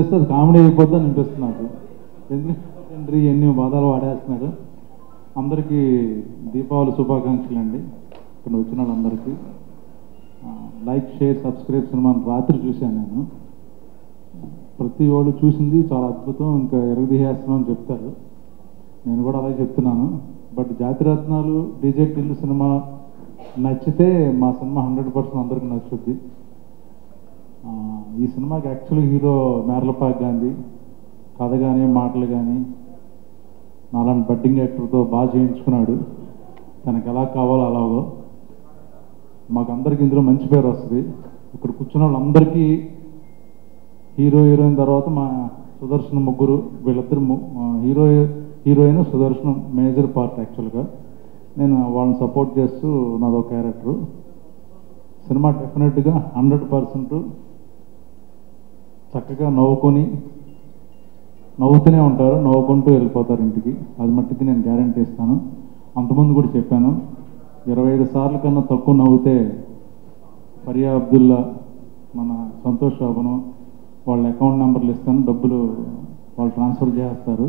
అది కామెడీ అయిపోద్ది అనిపిస్తుంది నాకు. ఎందుకంటే ఎన్ని బాధలు వాడేస్తున్నాడు. అందరికీ దీపావళి శుభాకాంక్షలు అండి. ఇక్కడ వచ్చిన వాళ్ళందరికీ లైక్, షేర్, సబ్స్క్రైబ్. సినిమాని రాత్రి చూశాను నేను. ప్రతి వాళ్ళు చూసింది చాలా అద్భుతం, ఇంకా ఎరగదీసేస్తున్నాం అని చెప్తారు. నేను కూడా అలాగే చెప్తున్నాను. But Jathi Ratnalu, DJ Tillu cinema నచ్చితే మా సినిమా 100% అందరికీ నచ్చుద్ది. ఈ సినిమాకి యాక్చువల్ హీరో మేర్లపాక్ గాంధీ. కథ కానీ మాటలు కానీ నాలాంటి బడ్డింగ్ యాక్టర్తో బాగా చేయించుకున్నాడు. తనకు ఎలా కావాలో అలాగో మాకందరికి ఇందులో మంచి పేరు వస్తుంది. ఇక్కడ కూర్చున్న వాళ్ళందరికీ హీరో హీరోయిన్ తర్వాత మా సుదర్శన్ ముగ్గురు, వీళ్ళిద్దరు హీరోయిన్ సుదర్శన్ మేజర్ పార్ట్. యాక్చువల్గా నేను వాళ్ళని సపోర్ట్ చేస్తూ నాదో క్యారెక్టరు. సినిమా డెఫినెట్గా 100% చక్కగా నవ్వుతూనే ఉంటారు, నవ్వుకుంటూ వెళ్ళిపోతారు ఇంటికి. అది మట్టికి నేను గ్యారంటీ ఇస్తాను. అంతకుముందు కూడా చెప్పాను, 25 సార్లు కన్నా తక్కువ నవ్వుతే ఫరియా అబ్దుల్లా, మన సంతోష్ బాబును వాళ్ళ అకౌంట్ నెంబర్లు ఇస్తాను, డబ్బులు వాళ్ళు ట్రాన్స్ఫర్ చేస్తారు.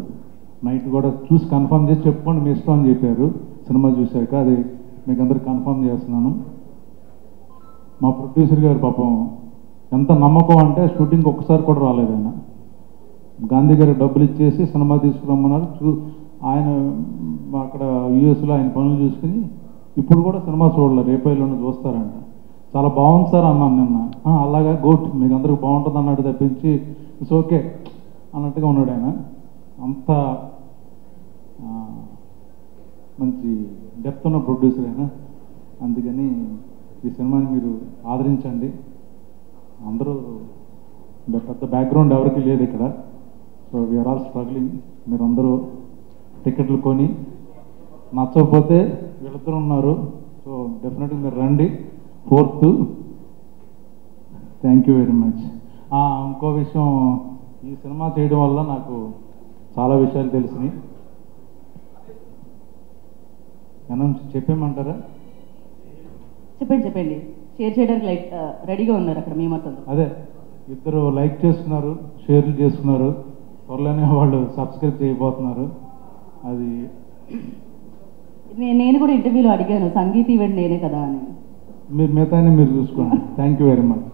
నైట్ కూడా చూసి కన్ఫర్మ్ చేసి చెప్పుకోండి మీ ఇష్టం అని చెప్పారు. సినిమా చూశాక అది మీకు అందరికి కన్ఫర్మ్ చేస్తున్నాను. మా ప్రొడ్యూసర్ గారు పాపం ఎంత నమ్మకం అంటే షూటింగ్ ఒక్కసారి కూడా రాలేదు. ఆయన గాంధీ గారికి డబ్బులు ఇచ్చేసి సినిమా తీసుకురమ్మన్నారు. ఆయన అక్కడ యూఎస్లో ఆయన పనులు చూసుకుని ఇప్పుడు కూడా సినిమా చూడలేదు, రేపైలోనే చూస్తారంట. చాలా బాగుంది సార్ అన్నాను నిన్న. అలాగా గుడ్, మీకు అందరికి బాగుంటుంది అన్నట్టు తప్పించి ఇట్స్ ఓకే అన్నట్టుగా ఉన్నాడు ఆయన. అంత మంచి డెప్త్ ఉన్న ప్రొడ్యూసర్ ఆయన. అందుకని ఈ సినిమాని మీరు ఆదరించండి. అందరూ పెద్ద బ్యాక్గ్రౌండ్ ఎవరికి లేదు ఇక్కడ. So we're all struggling. మీరందరూ టికెట్లు కొని, నచ్చకపోతే వీళ్ళిద్దరు ఉన్నారు, సో డెఫినెట్గా మీరు రండి. 4th. Thank you very much. ఇంకో విషయం, ఈ సినిమా చేయడం వల్ల నాకు చాలా విషయాలు తెలిసినాయి. అనౌన్స్ చెప్పేమంటారా? చెప్పండి. షేర్ చేయడానికి రెడీగా ఉన్నారు అక్కడ మీ మొత్తం. అదే, ఇద్దరు లైక్ చేస్తున్నారు, షేర్లు చేస్తున్నారు. త్వరలోనే వాళ్ళు సబ్స్క్రైబ్ చేయబోతున్నారు. అది నేను కూడా ఇంటర్వ్యూలో అడిగాను, సంగీత ఈవెంట్ నేనే కదా అని. మీరు మిగతాన్ని మీరు చూసుకోండి. Thank you very much.